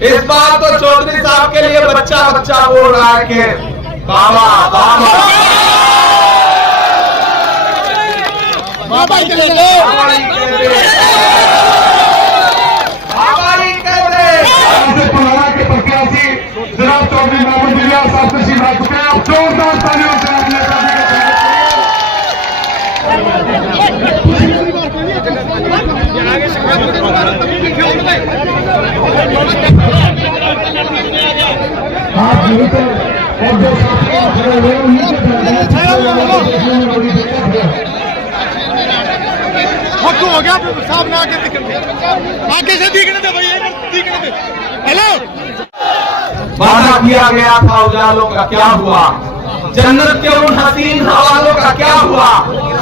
इस बार तो चौधरी साहब के लिए बच्चा बच्चा बोल रहा है कि बाबा बाबा बाबा ही कह दे, बाबा ही कह दे। पहाड़ा के प्रत्याशी जनाब चौधरी महमूद इलियास साहब तशरीफ ला चुके हैं। आप जोरदार तालियों से अपने आप और जो हो गया सामने आगे से दिखने दे भैया, दिखने दे। हेलो, वादा किया गया था उजालों का क्या हुआ, जन्नत के उन हसीन हवालों का क्या हुआ।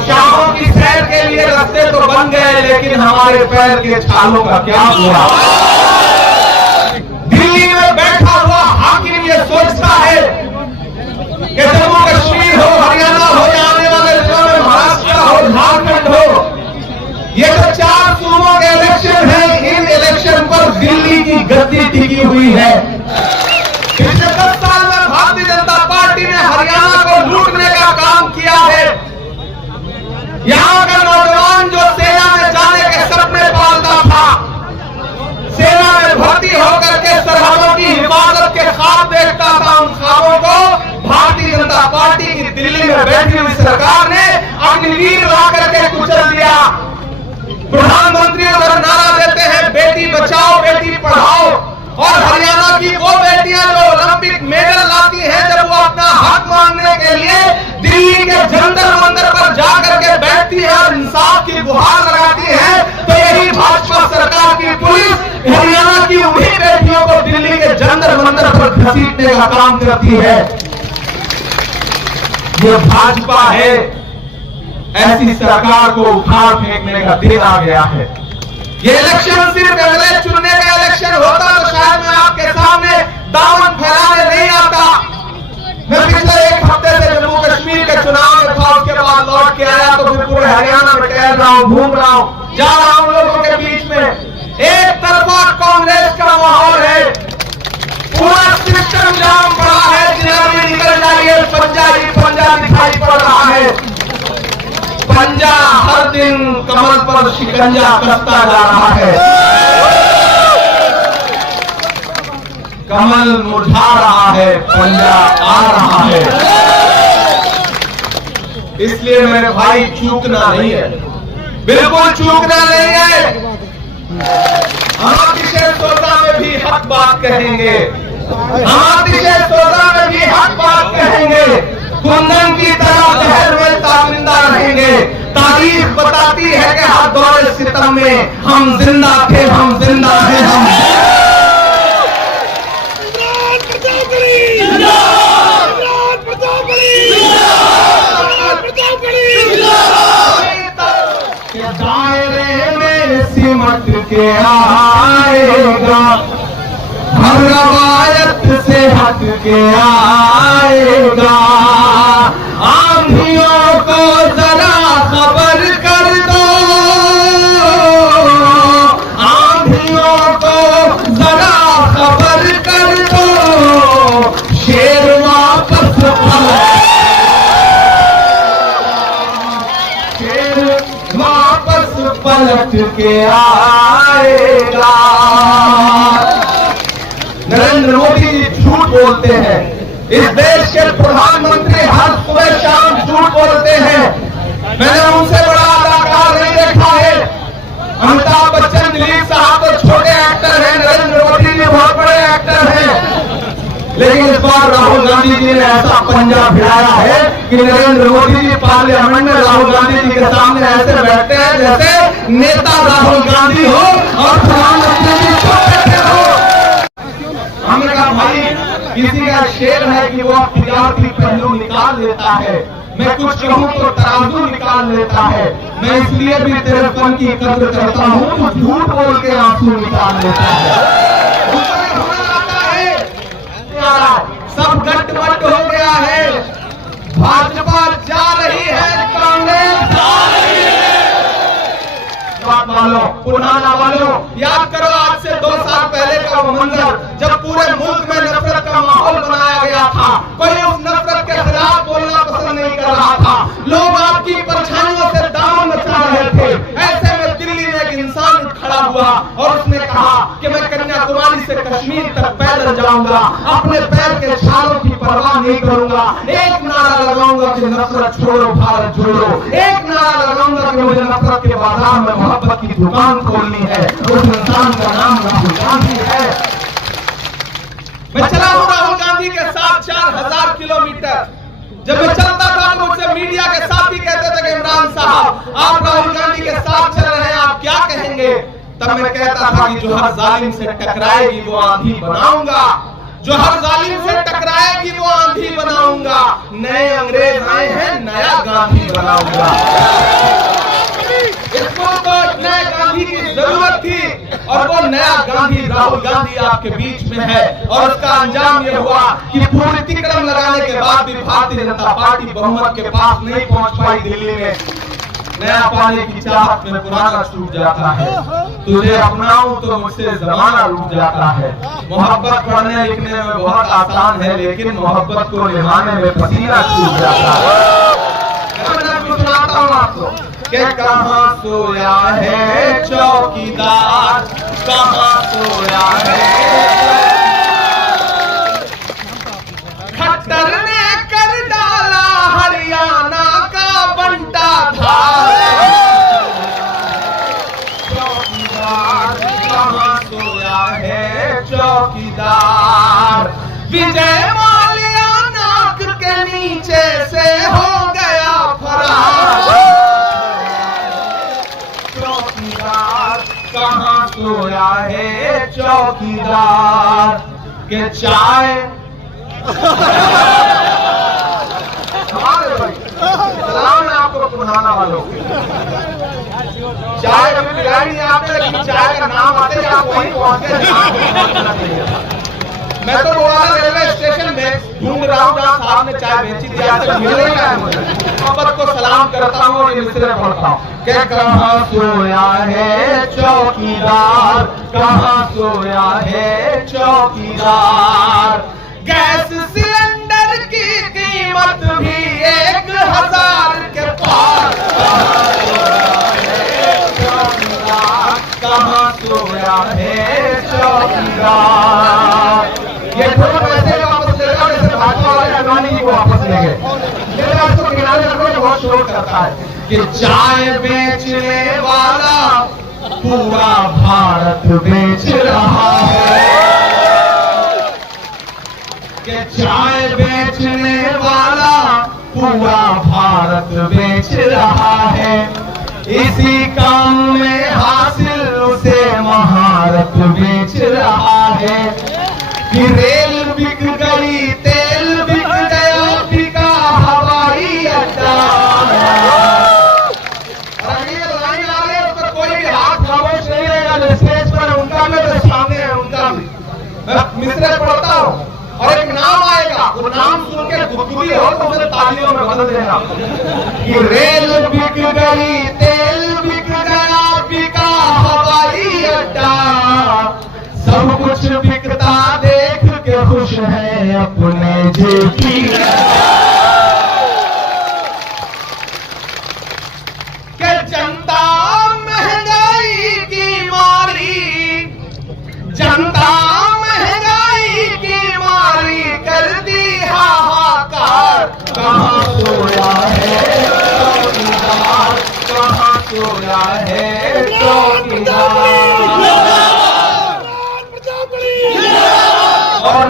शामों की सैर के लिए रास्ते तो बन गए, लेकिन हमारे पैर के छालों का क्या हुआ। दिल्ली में बैठा हुआ हाकिम ये सोचता है कि जम्मू कश्मीर हो, हरियाणा हो या आने वाले दिनों में महाराष्ट्र हो, झारखंड हो, ये तो 4 सूबों के इलेक्शन है। इन इलेक्शन पर दिल्ली की गद्दी टिकी हुई है। पिछले 10 साल में भारतीय जनता पार्टी ने हरियाणा को लूटने का काम किया है। यहां का नौजवान जो सेना में जाने के सपने पालता था, सेना में भर्ती होकर के सरहदों की हिफाजत के ख्वाब देखता था, उन ख्वाबों को भारतीय जनता पार्टी की दिल्ली में बैठी हुई सरकार ने अग्निवीर ला करके कुचल दिया। प्रधानमंत्री अगर नारा देते हैं बेटी बचाओ बेटी पढ़ाओ, और हरियाणा की वो बेटियां जो ओलंपिक मेडल लाती हैं, जब वो अपना हक मांगने के लिए दिल्ली के जंतर मंतर पर जाकर के बैठती है और इंसाफ की गुहार लगाती है, तो यही भाजपा सरकार की पुलिस हरियाणा की उन्हीं बेटियों को दिल्ली के जंतर मंतर पर घसीटने का काम करती है। ये भाजपा है। ऐसी सरकार को उखाड़ फेंकने का दिन आ गया है। ये इलेक्शन सिर्फ अगले चुनने का इलेक्शन होता तो शायद मैं आपके सामने दामन फैलाने नहीं आता। मैं पिछले 1 हफ्ते से जम्मू कश्मीर के चुनाव में था, उसके बाद लौट के आया तो फिर पूरे हरियाणा में टहल रहा हूं, घूम रहा हूं, जा रहा हूं लोगों के बीच में। एक तरफा कांग्रेस का माहौल है, पूरा सिस्टम जाम पड़ा है, जिधर भी निकल जाइए पंजा ही पंजा दिखाई पड़ रहा है। पंजा हर दिन कमर पर शिकंजा कसता जा रहा है, कमल मुरझा रहा है, पंजा आ रहा है। इसलिए मेरे भाई चूकना नहीं है, बिल्कुल चूकना नहीं है। हम अतिशय सोदा में भी हक बात कहेंगे, हम अतिशय सोदा में भी हक बात कहेंगे। कुंदन की तरह जहर में ताबिंदा रहेंगे। तारीख बताती है कि हर दौर सितम में हम जिंदा थे, हम जिंदा हैं, हम दायरे में सिमट के आएगा, हर रवायत से हट के आएगा। आंधियों को जरा खबर कर दो, आंधियों को जरा खबर कर दो, शेर वापस पलट के आएगा। नरेंद्र मोदी जी झूठ बोलते हैं, इस देश के प्रधानमंत्री हर सुबह शाम झूठ बोलते हैं। मैंने उनसे बड़ा अदाकार नहीं देखा है। अमिताभ बच्चन, दिलीप साहब तो छोटे एक्टर हैं, नरेंद्र मोदी जी बहुत बड़े एक्टर हैं। लेकिन इस बार राहुल गांधी जी ने ऐसा पंजा भिड़ाया है कि नरेंद्र मोदी जी पार्लियामेंट में राहुल गांधी जी के सामने ऐसे बैठते हैं जैसे नेता राहुल गांधी हो और प्रधानमंत्री जी छोटे हो। हमने कहा भाई किसी का शेर है कि वो तिजारती पहलू निकाल लेता है, मैं कुछ कहूं तो तराजू निकाल लेता है। मैं इसलिए भी तेरे फन की कद्र करता हूं, तो झूठ बोल के आंसू निकाल लेता है। सब गटमट हो गया है, भाजपा जा रही है, कांग्रेस जा रही है। बात वालों, पुराना वालों, याद करो आज से 2 साल पहले का वो मंजर अंदर जब पूरे मुल्क में नफरत का माहौल बनाया गया था, कोई उस नफरत के खिलाफ बोलना पसंद नहीं कर रहा था। लोग आपकी परछाइयों से दामन मचा रहे थे। ऐसे में दिल्ली में एक इंसान उठ खड़ा हुआ और उसने कहा कि मैं कन्याकुमारी से कश्मीर तक पैदल जाऊंगा, अपने पैर के छालों की परवाह नहीं करूंगा, एक नारा लगाऊंगा कि नफरत छोड़ो भारत जोड़ो, एक नारा लगाऊंगा कि मुझे नफरत के बाजार में मोहब्बत की दुकान खोलनी है। उस इंसान का नाम राहुल गांधी है। मैं चला हूं राहुल गांधी के साथ 4000 किलोमीटर। जब मैं चलता था तो मुझसे मीडिया के साथ भी कहते थे कि इमरान साहब आप राहुल गांधी के साथ चल रहे हैं, आप क्या कहेंगे? तब मैं कहता था कि जो हर जालिम से टकराएगी वो आंधी बनाऊंगा, जो हर जालिम से टकराएगी वो आंधी बनाऊंगा। नए अंग्रेज आए हैं, नया गांधी बनाऊंगा। इसको तो नए गांधी की जरूरत थी और वो नया गांधी राहुल गांधी आपके बीच में है। और उसका अंजाम ये हुआ कि पूरी तिकड़म लगाने के बाद भी भारतीय जनता पार्टी बहुमत के पास नहीं पहुंच पाई दिल्ली में। नया पाने की चाहत में पुराना छूट जाता है। तुझे अपनाऊं तो मुझसे जमाना रूठ जाता है। मोहब्बत पढ़ने लिखने में बहुत आसान है, लेकिन मोहब्बत को निभाने में पसीना छूट जाता है। मैं सुनाता हूँ आपको कि कहाँ सोया है चौकीदार, कहाँ सोया है। खट्टर ने कर डाला हरियाणा का बंटा था। चौकीदार कहाँ सोया है चौकीदार। विजय माल्या नाक के नीचे से हो गया फरार। चौकीदार कहाँ सोया है चौकीदार के चाय सलाम है आपको पुराना वालों के। चाय कभी पिलाई नहीं आपने, लेकिन चाय का नाम आते ही आप वहीं पहुंच गए। मैं तो वो वाला रेलवे स्टेशन में ढूंढ रहा हूँ जहाँ साहब ने चाय बेची थी, आज तक मिल नहीं रहा है मुझे। मोहब्बत को सलाम करता हूँ और ये मिसरे पढ़ता हूँ कि कहाँ सोया है चौकीदार, कहाँ सोया है चौकीदार। गैस सिलेंडर की कीमत भी 1000 के पार। कहाँ सोया है चौकीदार। ये थोड़ा पैसे वापस लेगा, जैसे भाजपा वाले अडवाणी जी को वापस ले गए। मेरे पास तो किनारे रखने बहुत शोर करता है कि चाय बेचने वाला पूरा भारत बेच रहा है, कि चाय बेचने वाला पूरा भारत बेच रहा है। इसी काम में हासिल उसे महारत बेच रहा है। कि रेल बिक गई, तेल बिक गया, बिका हवाई अड्डा। अगली लाइन आ रही है, उस पर कोई भी हाथ खामोश नहीं रहेगा। स्टेज पर उनका में तो सामने है उनका भी। मैं मिसरे पढ़ता हूँ और एक नाम आएगा, वो नाम सुन के गुदगुदी हो तो उसे तालियों में बदल देना। कि रेल बिक गई, तेल बिक गया, बिका हवाई अड्डा। सब कुछ बिकता देख के खुश है अपने जेब की। के जनता महंगाई की मारी, जनता महंगाई की मारी कर दी हाहाकार। कहाँ सोया है चौकीदार, कहाँ सोया है चौकीदार। और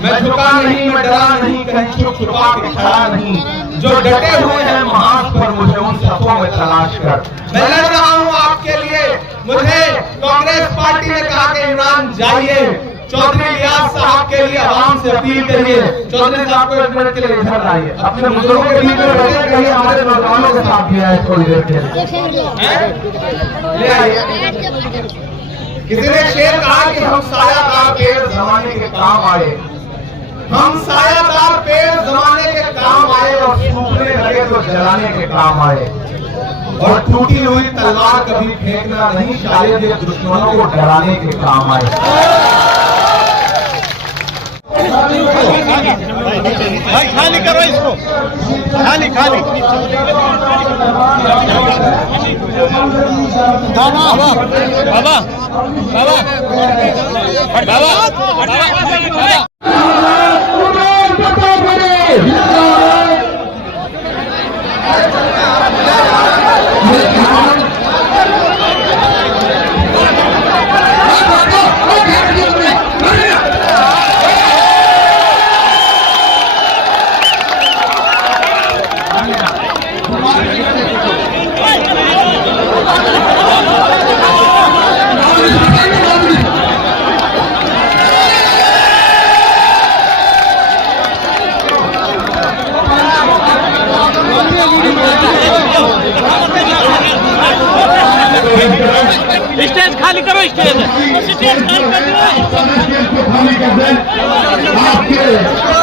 मैं झुका नहीं, मैं डरा नहीं, कहीं छुप छुपा के खड़ा नहीं। जो डटे हुए हैं महान पर मुझे उन सफों में तलाश कर। मैं लड़ रहा हूँ आपके लिए। मुझे कांग्रेस पार्टी ने कहा कि इमरान जाइए, चौधरी इलियास साहब के लिए आवाम से अपील करिए। चौधरी साहब को एक मिनट के लिए इधर लाइए, अपने बुजुर्गों के बीच में बैठे करिए, हमारे नौजवानों के साथ भी आए थोड़ी देर के ले आइए। किसी ने शेर कहा कि हम सायादार पेड़ जमाने के काम आए, हम सायादार पेड़ जमाने के काम आए और सूखने लगे तो जलाने के काम आए। और टूटी हुई तलवार कभी फेंकना नहीं, शायद ये दुश्मनों को डराने के काम आए। करो इसको, खाली खाली। बाबा बाबा बाबा बाबा स्टेज खाली करो, स्टेज खाली कर दो। खाली कर दें आपके